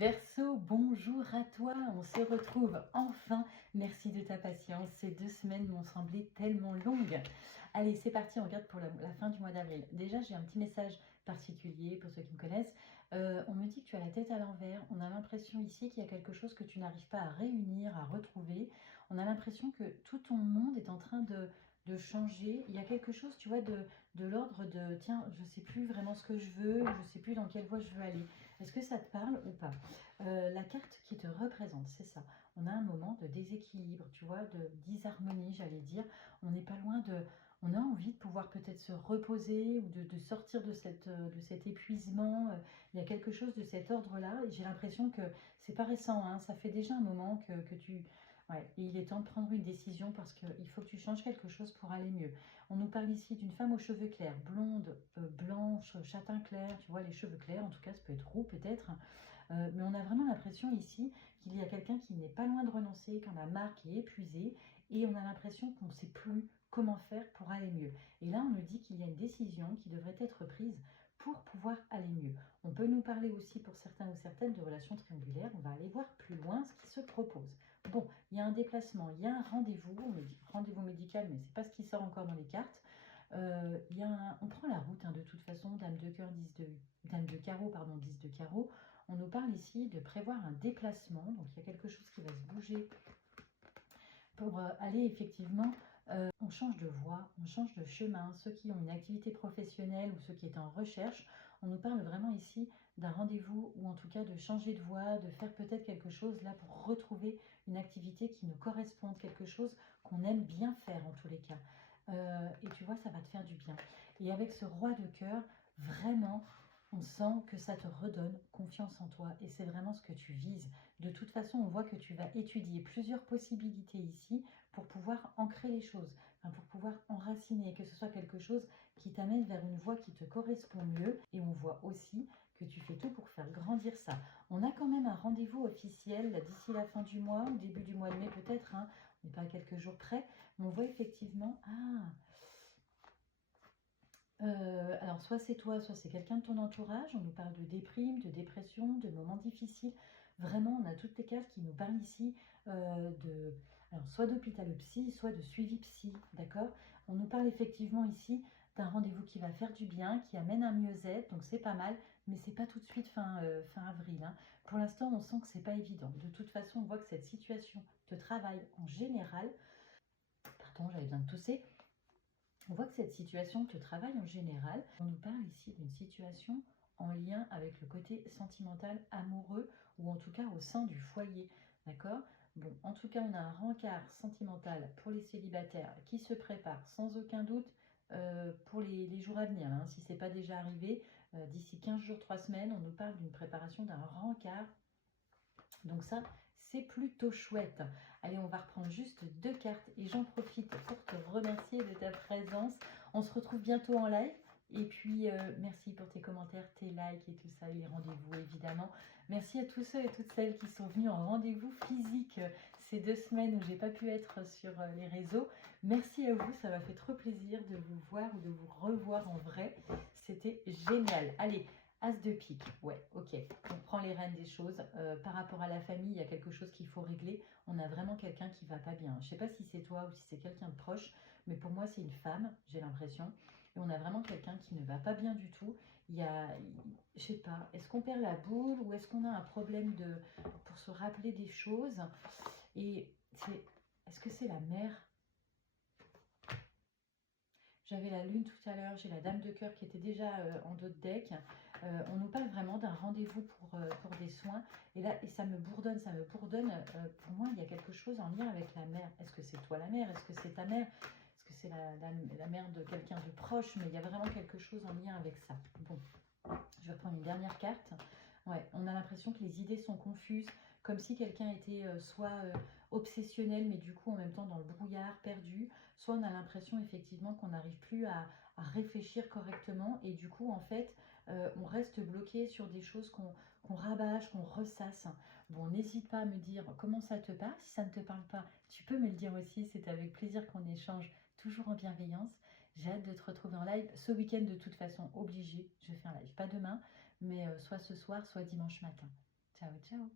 Verseau, bonjour à toi, on se retrouve enfin. Merci de ta patience, ces 2 semaines m'ont semblé tellement longues. Allez, c'est parti, on regarde pour la fin du mois d'avril. Déjà, j'ai un petit message particulier pour ceux qui me connaissent. On me dit que tu as la tête à l'envers. On a l'impression ici qu'il y a quelque chose que tu n'arrives pas à réunir, à retrouver. On a l'impression que tout ton monde est en train de changer. Il y a quelque chose, tu vois, de l'ordre de tiens, je ne sais plus vraiment ce que je veux, je ne sais plus dans quelle voie je veux aller. Est-ce que ça te parle ou pas? La carte qui te représente, c'est ça. On a un moment de déséquilibre, tu vois, de disharmonie, j'allais dire. On n'est pas loin de... On a envie de pouvoir peut-être se reposer ou de sortir de cet épuisement. Il y a quelque chose de cet ordre-là. Et j'ai l'impression que c'est pas récent, hein, ça fait déjà un moment que tu... Ouais, et il est temps de prendre une décision parce qu'il faut que tu changes quelque chose pour aller mieux. On nous parle ici d'une femme aux cheveux clairs, blonde, blanche, châtain clair, tu vois, les cheveux clairs, en tout cas, ça peut être roux peut-être. Mais on a vraiment l'impression ici qu'il y a quelqu'un qui n'est pas loin de renoncer, qui en a marre, qui est épuisé, et on a l'impression qu'on ne sait plus comment faire pour aller mieux. Et là, on nous dit qu'il y a une décision qui devrait être prise pour pouvoir aller mieux. On peut nous parler aussi pour certains ou certaines de relations triangulaires. On va aller voir plus loin ce qui se propose. Bon, il y a un déplacement, il y a un rendez-vous, on me dit rendez-vous médical, mais c'est pas ce qui sort encore dans les cartes. On prend la route, hein, de toute façon, dame de cœur, dame de carreau, pardon, 10 de carreau. On nous parle ici de prévoir un déplacement, donc il y a quelque chose qui va se bouger pour aller effectivement, on change de voie, on change de chemin. Ceux qui ont une activité professionnelle ou ceux qui sont en recherche, on nous parle vraiment ici d'un rendez-vous ou en tout cas de changer de voie, de faire peut-être quelque chose là pour retrouver une activité qui nous corresponde, quelque chose qu'on aime bien faire en tous les cas. Et tu vois, ça va te faire du bien. Et avec ce roi de cœur, vraiment, on sent que ça te redonne confiance en toi et c'est vraiment ce que tu vises. De toute façon, on voit que tu vas étudier plusieurs possibilités ici pour pouvoir ancrer les choses, hein, pour pouvoir enraciner, que ce soit quelque chose qui t'amène vers une voie qui te correspond mieux. Et on voit aussi que tu fais tout pour faire grandir ça. On a quand même un rendez-vous officiel d'ici la fin du mois, au début du mois de mai peut-être, hein, on n'est pas à quelques jours près, mais on voit effectivement... alors, soit c'est toi, soit c'est quelqu'un de ton entourage. On nous parle de déprime, de dépression, de moments difficiles. Vraiment, on a toutes les cartes qui nous parlent ici alors, soit d'hôpital psy, soit de suivi psy, d'accord? On nous parle effectivement ici d'un rendez-vous qui va faire du bien, qui amène un mieux-être, donc c'est pas mal, mais c'est pas tout de suite fin avril, hein. Pour l'instant, on sent que c'est pas évident. De toute façon, on voit que cette situation de travail en général, pardon, j'avais besoin de tousser. On voit que cette situation de travail en général, on nous parle ici d'une situation en lien avec le côté sentimental, amoureux, ou en tout cas au sein du foyer, d'accord? Bon, en tout cas, on a un rencard sentimental pour les célibataires qui se prépare sans aucun doute pour les jours à venir, hein. Si ce n'est pas déjà arrivé, d'ici 15 jours, 3 semaines, on nous parle d'une préparation d'un rencard. Donc ça, c'est plutôt chouette. Allez, on va reprendre juste 2 cartes et j'en profite pour te remercier de ta présence. On se retrouve bientôt en live. Et puis, merci pour tes commentaires, tes likes et tout ça, les rendez-vous évidemment. Merci à tous ceux et toutes celles qui sont venus en rendez-vous physique ces 2 semaines où j'ai pas pu être sur les réseaux. Merci à vous, ça m'a fait trop plaisir de vous voir ou de vous revoir en vrai. C'était génial. Allez, As de pique, ouais, ok. On prend les rênes des choses. Par rapport à la famille, il y a quelque chose qu'il faut régler. On a vraiment quelqu'un qui va pas bien. Je sais pas si c'est toi ou si c'est quelqu'un de proche, mais pour moi, c'est une femme, j'ai l'impression. Et on a vraiment quelqu'un qui ne va pas bien du tout. Je sais pas, est-ce qu'on perd la boule ou est-ce qu'on a un problème pour se rappeler des choses? Et est-ce que c'est la mère? J'avais la lune tout à l'heure, j'ai la dame de cœur qui était déjà en dos de deck. On nous parle vraiment d'un rendez-vous pour des soins. Et là, et ça me bourdonne, ça me bourdonne. Pour moi, il y a quelque chose en lien avec la mère. Est-ce que c'est toi la mère? Est-ce que c'est ta mère? Est-ce que c'est la mère de quelqu'un de proche? Mais il y a vraiment quelque chose en lien avec ça. Bon, je vais reprendre une dernière carte. Ouais, on a l'impression que les idées sont confuses, comme si quelqu'un était soit obsessionnel, mais du coup en même temps dans le brouillard, perdu, soit on a l'impression effectivement qu'on n'arrive plus à réfléchir correctement et du coup en fait on reste bloqué sur des choses qu'on rabâche, qu'on ressasse. Bon, n'hésite pas à me dire comment ça te parle. Si ça ne te parle pas, tu peux me le dire aussi, c'est avec plaisir qu'on échange, toujours en bienveillance. J'ai hâte de te retrouver en live. Ce week-end, de toute façon, obligé, je fais un live. Pas demain, mais soit ce soir, soit dimanche matin. Ciao, ciao.